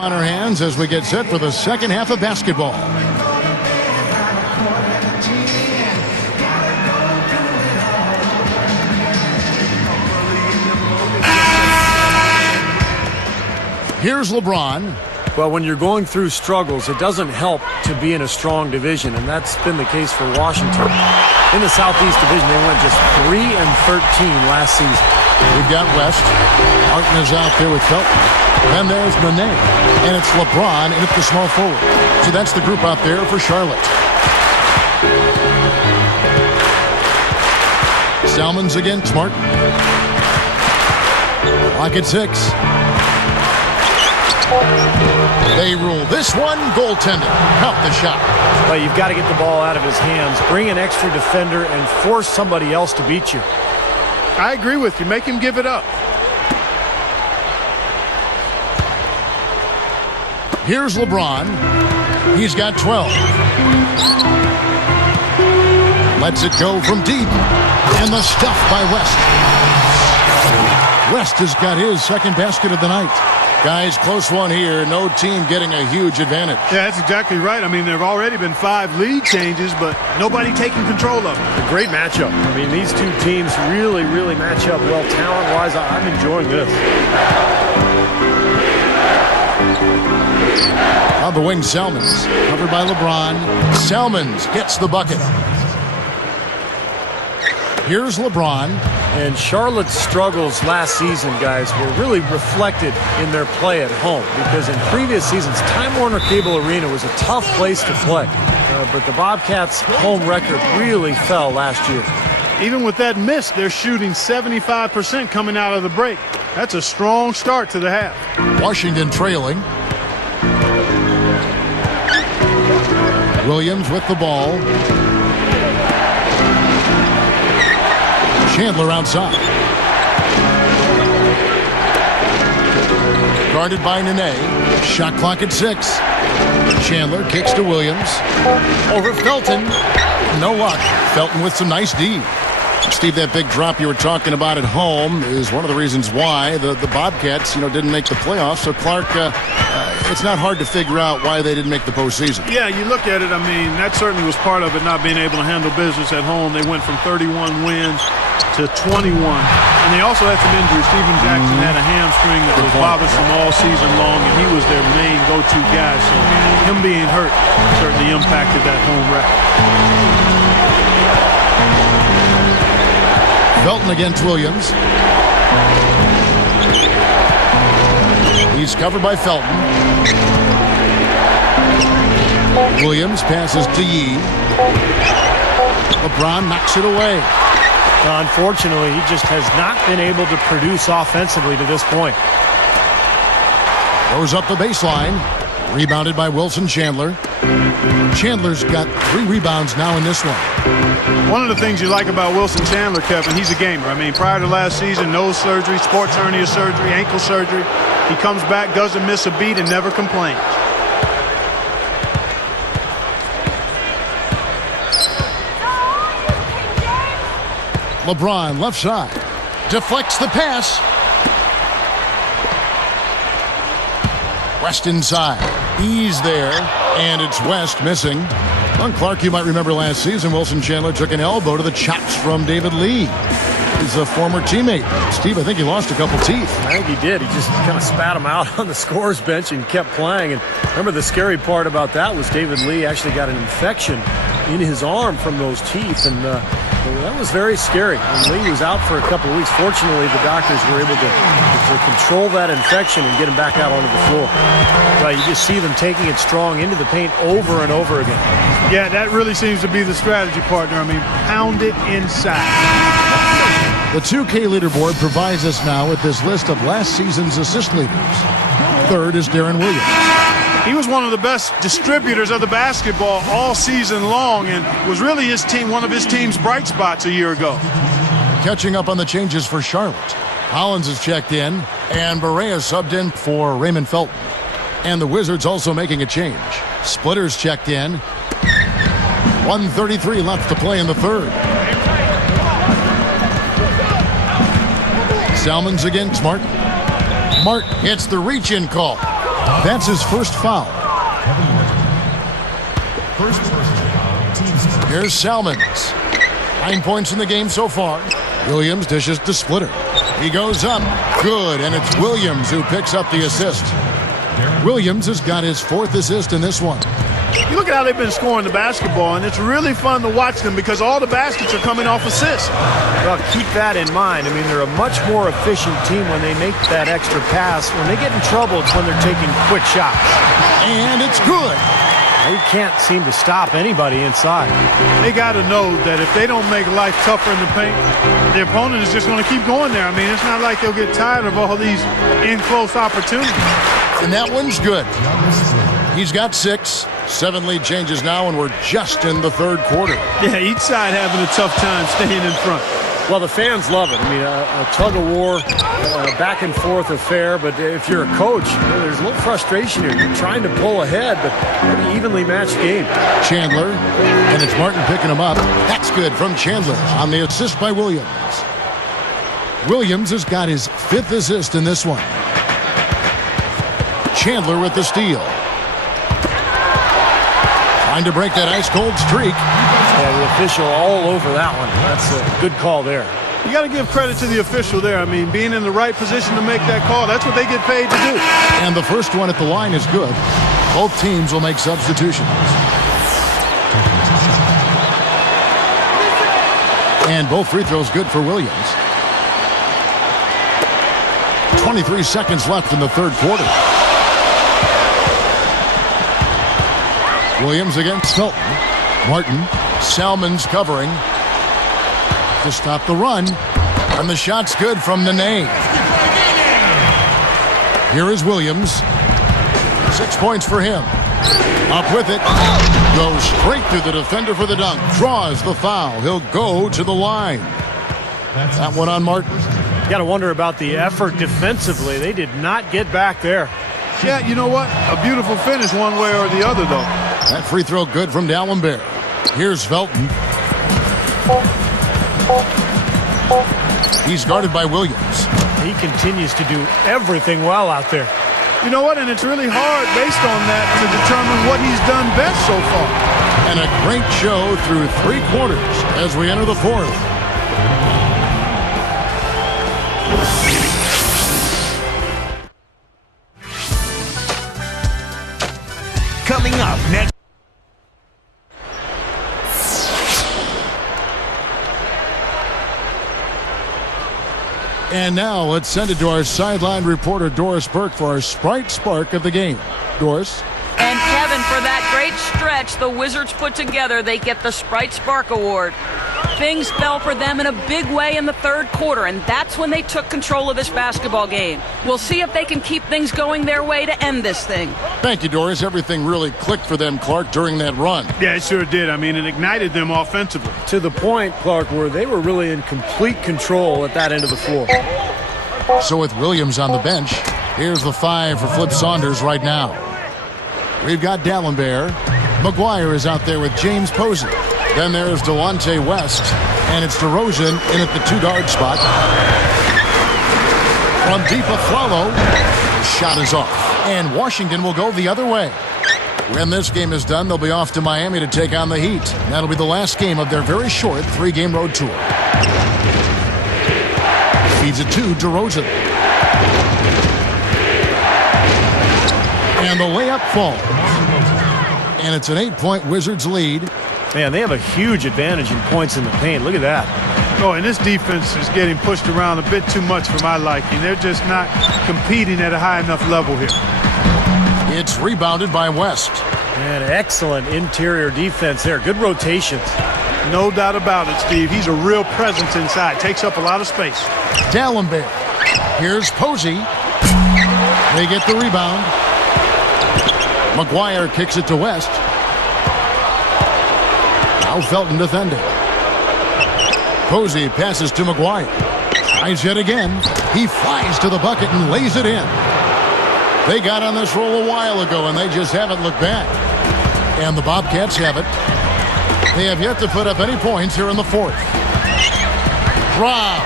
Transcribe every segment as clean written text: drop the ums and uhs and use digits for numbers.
On our hands as we get set for the second half of basketball. Here's LeBron. Well, when you're going through struggles, it doesn't help to be in a strong division, and that's been the case for Washington. In the Southeast Division, they went just 3-13 last season. We've got West. Martin is out there with Felton. Then there's Nene. And it's LeBron in at the small forward. So that's the group out there for Charlotte. Salmons against Martin. Clock at 6. They rule this one. Goaltending. Count the shot. But you've got to get the ball out of his hands. Bring an extra defender and force somebody else to beat you. I agree with you. Make him give it up. Here's LeBron. He's got 12. Lets it go from deep. And the stuff by West. West has got his second basket of the night. Guys, close one here. No team getting a huge advantage. Yeah, that's exactly right. I mean, there have already been 5 lead changes, but nobody taking control of it. A great matchup. I mean, these two teams really match up well talent-wise. I'm enjoying this. On the wing, Salmons. Covered by LeBron. Salmons gets the bucket. Here's LeBron. And Charlotte's struggles last season, guys, were really reflected in their play at home, because in previous seasons, Time Warner Cable Arena was a tough place to play. But the Bobcats' home record really fell last year. Even with that miss, they're shooting 75% coming out of the break. That's a strong start to the half. Washington trailing. Williams with the ball. Chandler outside. Guarded by Nene. Shot clock at 6. Chandler kicks to Williams. Over Felton. No luck. Felton with some nice D. Steve, that big drop you were talking about at home is one of the reasons why the Bobcats, didn't make the playoffs. So Clark, it's not hard to figure out why they didn't make the postseason. Yeah, you look at it, I mean, that certainly was part of it, not being able to handle business at home. They went from 31 wins to 21. And they also had some injuries. Steven Jackson had a hamstring that was bothersome all season long, and he was their main go-to guy. So him being hurt certainly impacted that home record. Felton against Williams. He's covered by Felton. Williams passes to Yee. LeBron knocks it away. Unfortunately, he just has not been able to produce offensively to this point. Goes up the baseline. Rebounded by Wilson Chandler. Chandler's got 3 rebounds now in this one. One of the things you like about Wilson Chandler, Kevin, he's a gamer. I mean, prior to last season, nose surgery, sports hernia surgery, ankle surgery. He comes back, doesn't miss a beat, and never complains. LeBron left side. Deflects the pass. West inside. He's there, and it's West missing. On Clark, you might remember last season, Wilson Chandler took an elbow to the chops from David Lee. He's a former teammate. Steve, I think he lost a couple teeth. I think he did. He just kind of spat him out on the scorer's bench and kept playing. And remember, the scary part about that was David Lee actually got an infection in his arm from those teeth, and that was very scary. And Lee was out for a couple of weeks. Fortunately, the doctors were able to control that infection and get him back out onto the floor. But you just see them taking it strong into the paint over and over again. Yeah, that really seems to be the strategy, partner. I mean, pound it inside. The 2K leaderboard provides us now with this list of last season's assist leaders. Third is Deron Williams. He was one of the best distributors of the basketball all season long, and was really one of his team's bright spots a year ago. Catching up on the changes for Charlotte. Hollins is checked in, and Barea subbed in for Raymond Felton. And the Wizards also making a change. Splitters checked in. 1:33 left to play in the third. Salmons against Martin. Martin hits the reach-in call. That's his first foul. Here's Salmons. 9 points in the game so far. Williams dishes to Splitter. He goes up. Good, and it's Williams who picks up the assist. Williams has got his 4th assist in this one. You look at how they've been scoring the basketball, and it's really fun to watch them because all the baskets are coming off assists. Well, keep that in mind. I mean, they're a much more efficient team when they make that extra pass. When they get in trouble, it's when they're taking quick shots. And it's good. They can't seem to stop anybody inside. They got to know that if they don't make life tougher in the paint, the opponent is just going to keep going there. I mean, it's not like they'll get tired of all these in-close opportunities. And that one's good. He's got 6. 7 lead changes now, and we're just in the 3rd quarter. Yeah, each side having a tough time staying in front. Well, the fans love it. I mean, a tug-of-war, back and forth affair. But if you're a coach, there's a little frustration here. You're trying to pull ahead, but pretty evenly matched game. Chandler, and it's Martin picking him up. That's good from Chandler on the assist by Williams. Williams has got his 5th assist in this one. Chandler with the steal. Trying to break that ice-cold streak. Yeah, the official all over that one. That's a good call there. You got to give credit to the official there. I mean, being in the right position to make that call, that's what they get paid to do. And the first one at the line is good. Both teams will make substitutions. And both free throws good for Williams. 23 seconds left in the 3rd quarter. Williams against Felton. Martin. Salmons covering to stop the run. And the shot's good from Nene. Here is Williams. 6 points for him. Up with it. Goes straight through the defender for the dunk. Draws the foul. He'll go to the line. That one on Martin. You got to wonder about the effort defensively. They did not get back there. Yeah, you know what? A beautiful finish one way or the other, though. That free throw good from Dalembert. Here's Felton. He's guarded by Williams. He continues to do everything well out there. You know what? And it's really hard based on that to determine what he's done best so far. And a great show through 3 quarters as we enter the 4th. Coming up next. And now let's send it to our sideline reporter Doris Burke for our Sprite Spark of the game. Doris? And Kevin, for that great stretch the Wizards put together, they get the Sprite Spark Award. Things fell for them in a big way in the 3rd quarter, and that's when they took control of this basketball game. We'll see if they can keep things going their way to end this thing. Thank you, Doris. Everything really clicked for them, Clark, during that run. Yeah, it sure did. I mean, it ignited them offensively. To the point, Clark, where they were really in complete control at that end of the floor. So with Williams on the bench, here's the 5 for Flip Saunders right now. We've got Dalembert. McGuire is out there with James Posey. Then there's Delonte West, and it's DeRozan in at the 2-guard spot. From deep Aflalo, the shot is off, and Washington will go the other way. When this game is done, they'll be off to Miami to take on the Heat. That'll be the last game of their very short 3-game road tour. Feeds it to DeRozan. And the layup falls. And it's an 8-point Wizards lead. Man, they have a huge advantage in points in the paint. Look at that. Oh, and this defense is getting pushed around a bit too much for my liking. They're just not competing at a high enough level here. It's rebounded by West. And excellent interior defense there. Good rotations. No doubt about it, Steve. He's a real presence inside. Takes up a lot of space. Dalembert. Here's Posey. They get the rebound. McGuire kicks it to West. Now Felton defending. Posey passes to McGuire. Tries yet again. He flies to the bucket and lays it in. They got on this roll a while ago, and they just haven't looked back. And the Bobcats have it. They have yet to put up any points here in the 4th. Rob.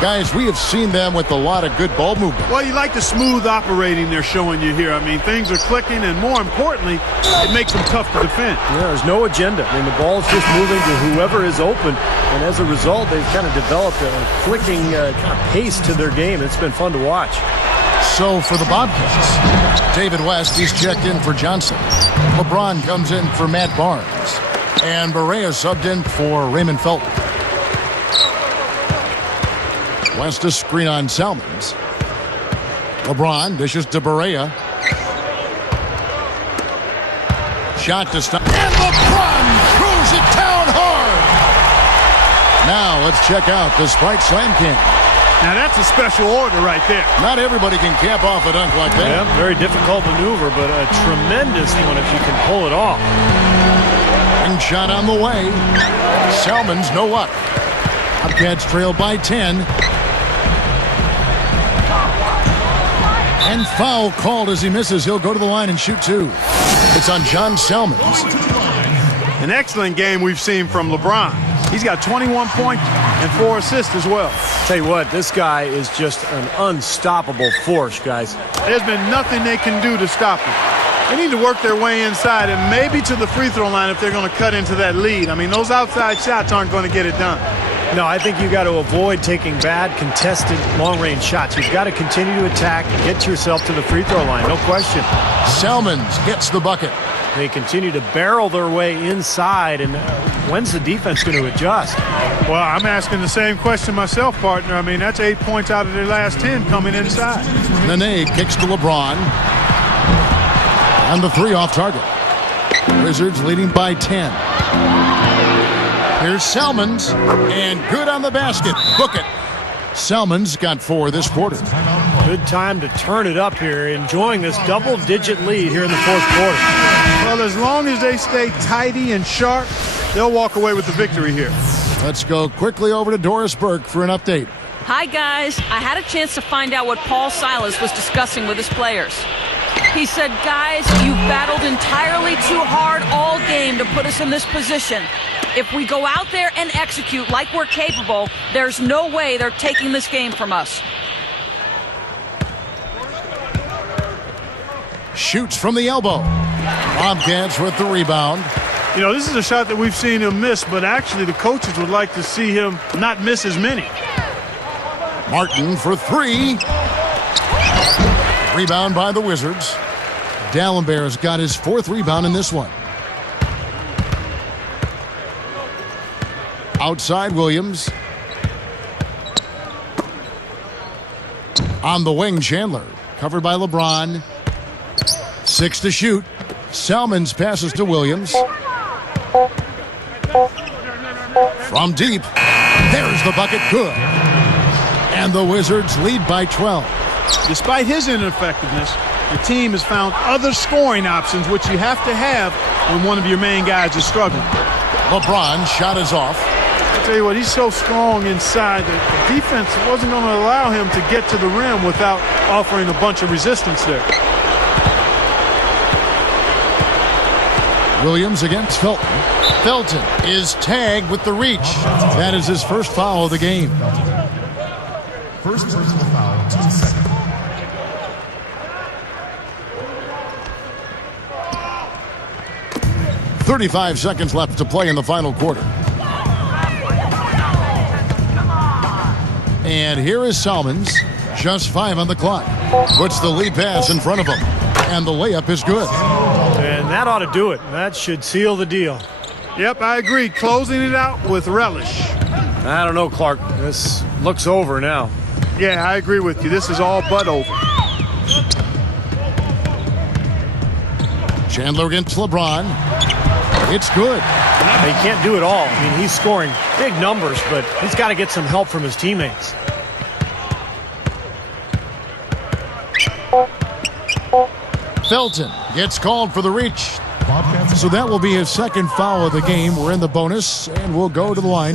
Guys, we have seen them with a lot of good ball movement. Well, you like the smooth operating they're showing you here. I mean, things are clicking, and more importantly, it makes them tough to defend. Yeah, there's no agenda. I mean, the ball's just moving to whoever is open, and as a result, they've kind of developed a clicking kind of pace to their game. It's been fun to watch. So for the Bobcats, David West, he's checked in for Johnson. LeBron comes in for Matt Barnes. And Barea subbed in for Raymond Felton. West a screen on Salmons. LeBron dishes to Barea. Shot to stop. And LeBron throws it down hard. Now let's check out the Sprite Slam Can. Now that's a special order right there. Not everybody can cap off a dunk like that. Yeah, very difficult maneuver, but a tremendous one if you can pull it off. And shot on the way. Salmons, no luck. Bobcats trail by 10. And foul called as he misses. He'll go to the line and shoot two. It's on John Salmons. An excellent game we've seen from LeBron. He's got 21 points and 4 assists as well. Tell you what, this guy is just an unstoppable force, guys. There's been nothing they can do to stop him. They need to work their way inside and maybe to the free throw line if they're going to cut into that lead. I mean, those outside shots aren't going to get it done. No, I think you've got to avoid taking bad, contested, long-range shots. You've got to continue to attack and get yourself to the free throw line, no question. Salmons gets the bucket. They continue to barrel their way inside, and when's the defense going to adjust? Well, I'm asking the same question myself, partner. I mean, that's 8 points out of their last 10 coming inside. Nene kicks to LeBron. And the three off target. Wizards leading by 10. Here's Salmons, and good on the basket. Book it. Salmons got 4 this quarter. Good time to turn it up here, enjoying this double-digit lead here in the fourth quarter. Well, as long as they stay tidy and sharp, they'll walk away with the victory here. Let's go quickly over to Doris Burke for an update. Hi, guys. I had a chance to find out what Paul Silas was discussing with his players. He said, guys, you've battled entirely too hard all game to put us in this position. If we go out there and execute like we're capable, there's no way they're taking this game from us. Shoots from the elbow. Bobcats with the rebound. You know, this is a shot that we've seen him miss, but actually the coaches would like to see him not miss as many. Martin for 3. Rebound by the Wizards. Dalembert has got his 4th rebound in this one. Outside Williams. On the wing, Chandler. Covered by LeBron. 6 to shoot. Salmons passes to Williams. From deep. There's the bucket. Good. And the Wizards lead by 12. Despite his ineffectiveness, the team has found other scoring options, which you have to have when one of your main guys is struggling. LeBron shot is off. I tell you what, he's so strong inside that the defense wasn't going to allow him to get to the rim without offering a bunch of resistance there. Williams against Felton. Felton is tagged with the reach. That is his first foul of the game. First personal foul, 2 seconds. .35 seconds left to play in the final quarter. And here is Salmons. Just 5 on the clock. Puts the lead pass in front of him. And the layup is good. And that ought to do it. That should seal the deal. Yep, I agree. Closing it out with relish. I don't know, Clark. This looks over now. Yeah, I agree with you. This is all but over. Chandler against LeBron. It's good. He can't do it all. I mean, he's scoring big numbers, but he's got to get some help from his teammates. Felton gets called for the reach. So that will be his 2nd foul of the game. We're in the bonus, and we'll go to the line.